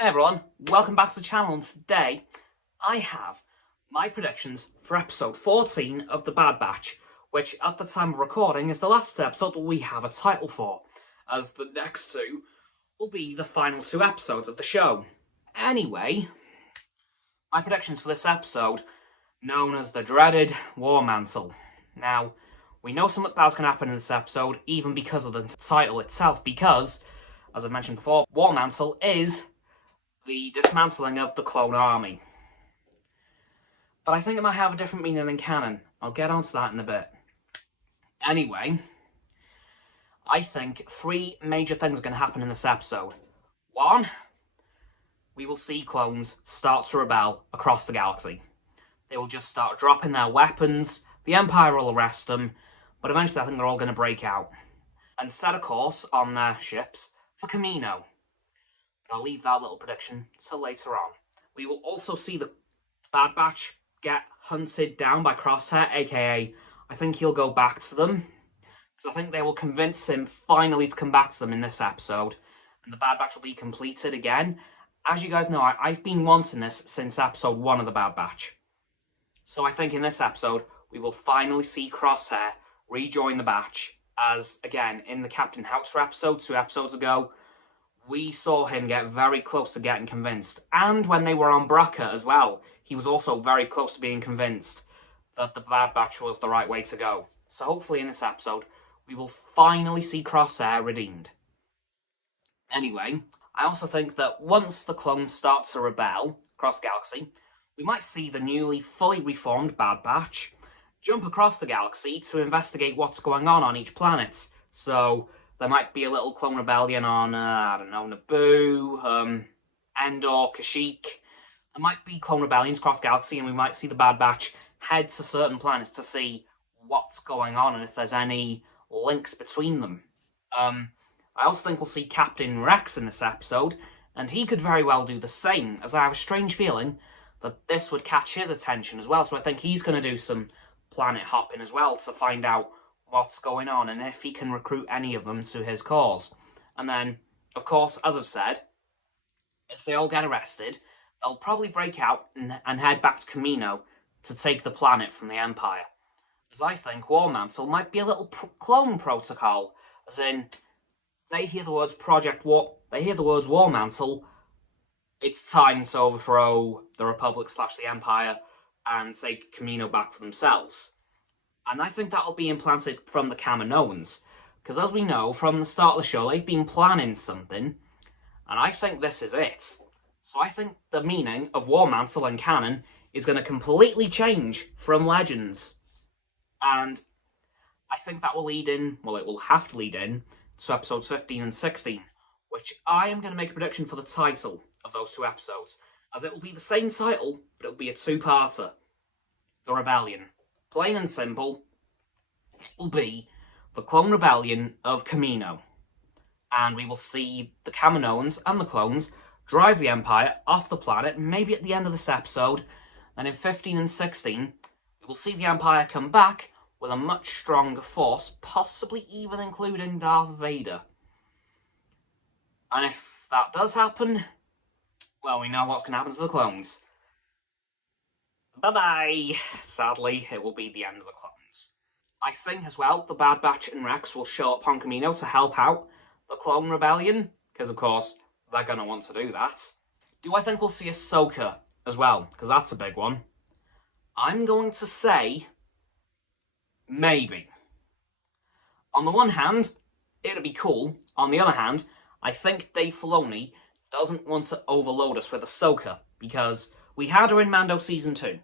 Hey everyone, welcome back to the channel, and today I have my predictions for episode 14 of The Bad Batch, which at the time of recording is the last episode that we have a title for, as the next two will be the final two episodes of the show. Anyway, my predictions for this episode, known as the dreaded War Mantle. Now, we know something bad's going to happen in this episode, even because of the title itself, because, as I mentioned before, War Mantle is the dismantling of the clone army. But I think it might have a different meaning in canon. I'll get onto that in a bit. Anyway, I think three major things are going to happen in this episode. One, we will see clones start to rebel across the galaxy. They will just start dropping their weapons, the Empire will arrest them, but eventually I think they're all going to break out and set a course on their ships for Kamino. I'll leave that little prediction till later on. We will also see the Bad Batch get hunted down by Crosshair, aka I think he'll go back to them. Because I think they will convince him finally to come back to them in this episode. And the Bad Batch will be completed again. As you guys know, I've been wanting this since episode 1 of the Bad Batch. So I think in this episode, we will finally see Crosshair rejoin the Batch. As, again, in the Captain Howitzer episode 2 episodes ago, we saw him get very close to getting convinced. And when they were on Bracca as well, he was also very close to being convinced that the Bad Batch was the right way to go. So hopefully in this episode, we will finally see Crosshair redeemed. Anyway, I also think that once the clones start to rebel across the galaxy, we might see the newly fully reformed Bad Batch jump across the galaxy to investigate what's going on each planet. So there might be a little clone rebellion on, I don't know, Naboo, Endor, Kashyyyk. There might be clone rebellions across the galaxy, and we might see the Bad Batch head to certain planets to see what's going on and if there's any links between them. I also think we'll see Captain Rex in this episode, and he could very well do the same, as I have a strange feeling that this would catch his attention as well. So I think he's going to do some planet hopping as well to find out what's going on and if he can recruit any of them to his cause. And then, of course, as I've said, if they all get arrested, they'll probably break out and head back to Kamino to take the planet from the Empire. As I think War Mantle might be a little clone protocol, as in, they hear the words War Mantle, it's time to overthrow the Republic / the Empire and take Kamino back for themselves. And I think that'll be implanted from the Kaminoans. Because as we know, from the start of the show, they've been planning something. And I think this is it. So I think the meaning of War Mantle and canon is going to completely change from Legends. And I think that will lead in, well, it will have to lead in, to episodes 15 and 16. Which I am going to make a prediction for the title of those two episodes. As it will be the same title, but it will be a two-parter. The Rebellion. Plain and simple, it will be the Clone Rebellion of Kamino. And we will see the Kaminoans and the clones drive the Empire off the planet, maybe at the end of this episode. And in 15 and 16, we will see the Empire come back with a much stronger force, possibly even including Darth Vader. And if that does happen, well, we know what's going to happen to the clones. Bye-bye! Sadly, it will be the end of the clones. I think, as well, the Bad Batch and Rex will show up on Kamino to help out the Clone Rebellion, because, of course, they're going to want to do that. Do I think we'll see Ahsoka as well? Because that's a big one. I'm going to say maybe. On the one hand, it'd be cool. On the other hand, I think Dave Filoni doesn't want to overload us with Ahsoka, because we had her in Mando Season 2.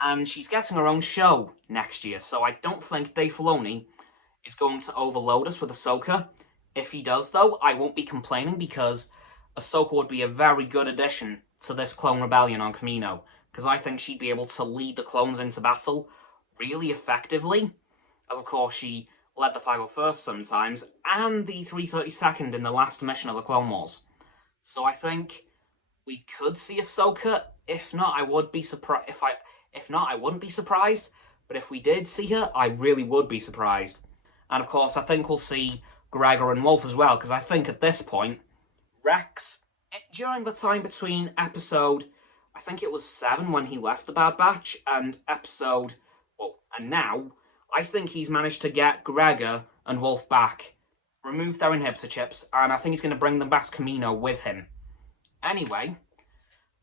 And she's getting her own show next year, so I don't think Dave Filoni is going to overload us with Ahsoka. If he does, though, I won't be complaining, because Ahsoka would be a very good addition to this clone rebellion on Kamino, because I think she'd be able to lead the clones into battle really effectively. As, of course, she led the 501st sometimes, and the 332nd in the last mission of the Clone Wars. So I think we could see Ahsoka. If not, I would be surprised. If not, I wouldn't be surprised. But if we did see her, I really would be surprised. And of course, I think we'll see Gregor and Wolf as well, because I think at this point, Rex During the time between episode, I think it was 7 when he left the Bad Batch, and and now, I think he's managed to get Gregor and Wolf back, remove their inhibitor chips, and I think he's going to bring them back to Camino with him. Anyway,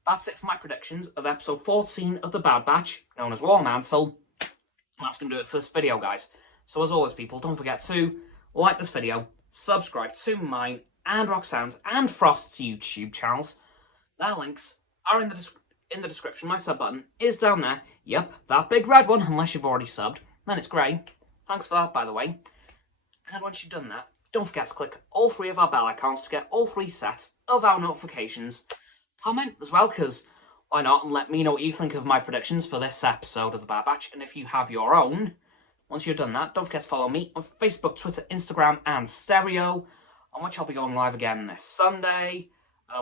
that's it for my predictions of episode 14 of the Bad Batch, known as War Mantle. That's going to do it for this video, guys. So as always, people, don't forget to like this video, subscribe to mine and Roxanne's and Frost's YouTube channels. Their links are in the description. My sub button is down there. Yep, that big red one, unless you've already subbed. Then it's grey. Thanks for that, by the way. And once you've done that, don't forget to click all 3 of our bell icons to get all 3 sets of our notifications. Comment as well, because why not, and let me know what you think of my predictions for this episode of the Bad Batch. And if you have your own, once you've done that, don't forget to follow me on Facebook, Twitter, Instagram, and Stereo, on which I'll be going live again this Sunday.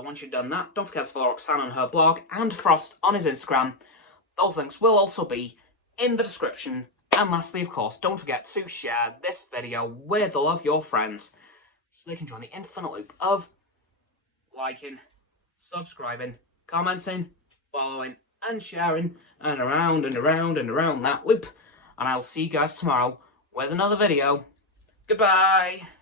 Once you've done that, don't forget to follow Roxanne on her blog and Frost on his Instagram. Those links will also be in the description. And lastly, of course, don't forget to share this video with all of your friends so they can join the infinite loop of liking, subscribing, commenting, following, and sharing, and around and around and around that loop. And I'll see you guys tomorrow with another video. Goodbye!